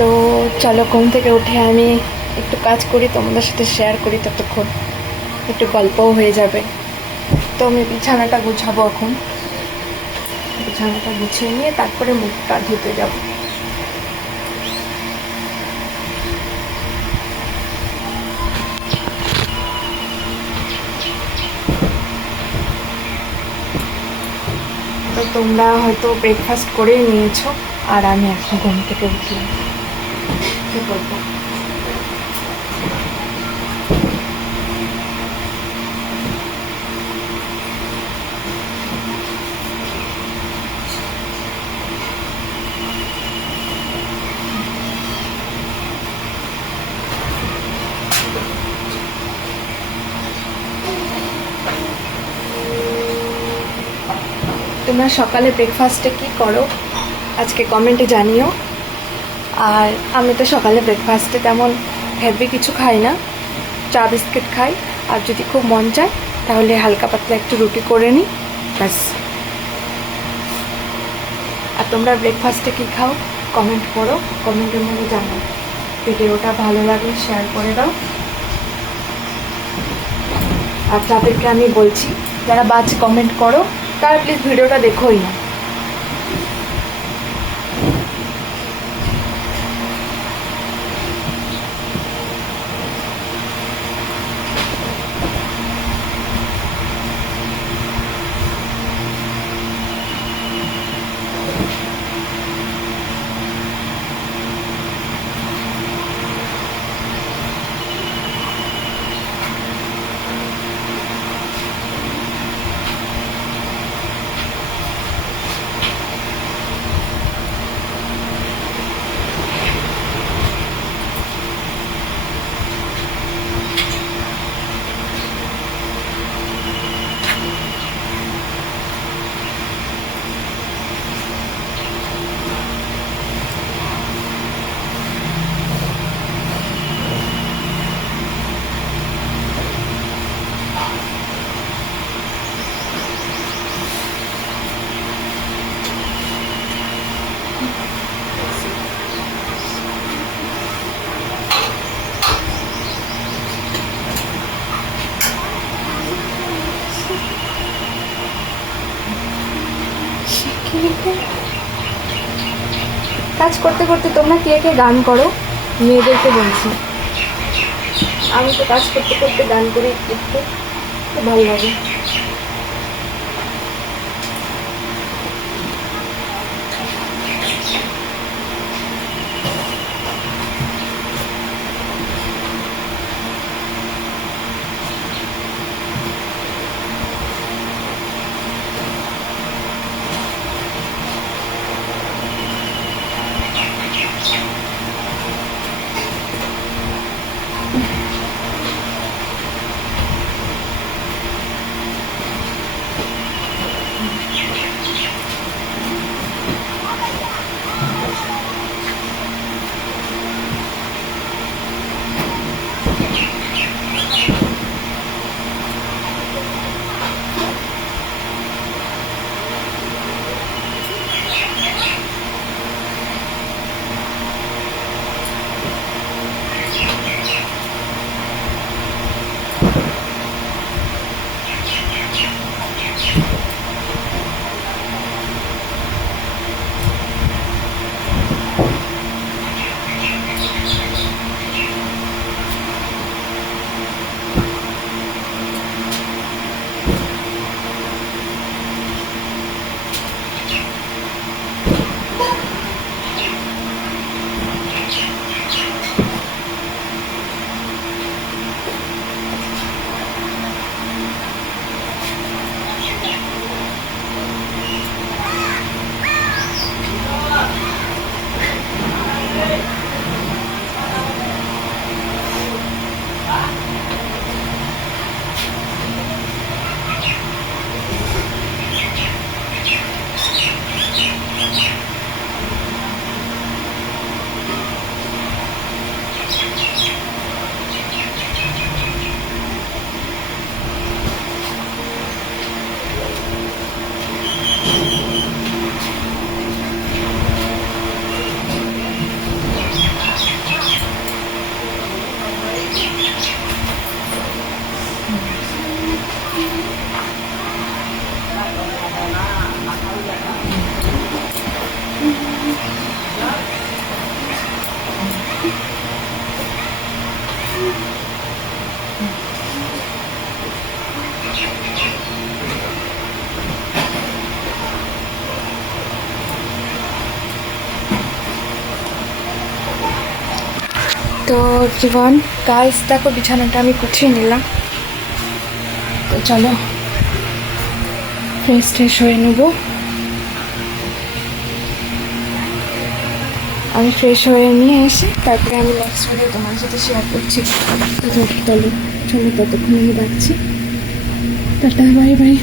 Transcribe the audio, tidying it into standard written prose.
তো চলো ঘুম থেকে উঠে আমি একটু কাজ করি, তোমাদের সাথে শেয়ার করি, ততক্ষণ একটু গল্পও হয়ে যাবে। তো আমি বিছানাটা গুছাবো এখন, বিছানাটা গুছিয়ে নিয়ে তারপরে মুখটা ধুতে যাব। তো তোমরা হয়তো ব্রেকফাস্ট করেই নিয়েছো, আর আমি এখন ঘুম থেকে উঠলাম, কী করবো। তোমরা সকালে ব্রেকফাস্টে কী করো আজকে কমেন্টে জানিও। আর আমি তো সকালে ব্রেকফাস্টে তেমন হেভি কিছু খাই না, চা বিস্কিট খাই, আর যদি খুব মন চায় তাহলে হালকা পাতলা একটু রুটি করে নিই, ব্যাস। আর তোমরা ব্রেকফাস্টে কী খাও কমেন্ট করো, কমেন্টের মধ্যে জানাও। ভিডিওটা ভালো লাগলে শেয়ার করে দাও। আর যাদেরকে আমি বলছি যারা বাজে কমেন্ট করো তারা প্লিজ ভিডিওটা দেখোই না। কাজ করতে করতে তোমরা কে কে গান করো মেয়েদেরকে বলছি। আমি তো কাজ করতে করতে গান করি, একটু খুব ভালো লাগে। তো জীবন গাইস দেখো বিছানাটা আমি গুছিয়ে নিলাম। তো চলো ফ্রেশ ট্রেশ হয়ে নেবো। আমি ফ্রেশ হয়ে নিয়ে এসে তারপরে আমি নেক্সট ভিডিও তোমার সাথে শেয়ার করছি। তো চলো চলো ততক্ষণ আমি রাখছি। Tata bye bye.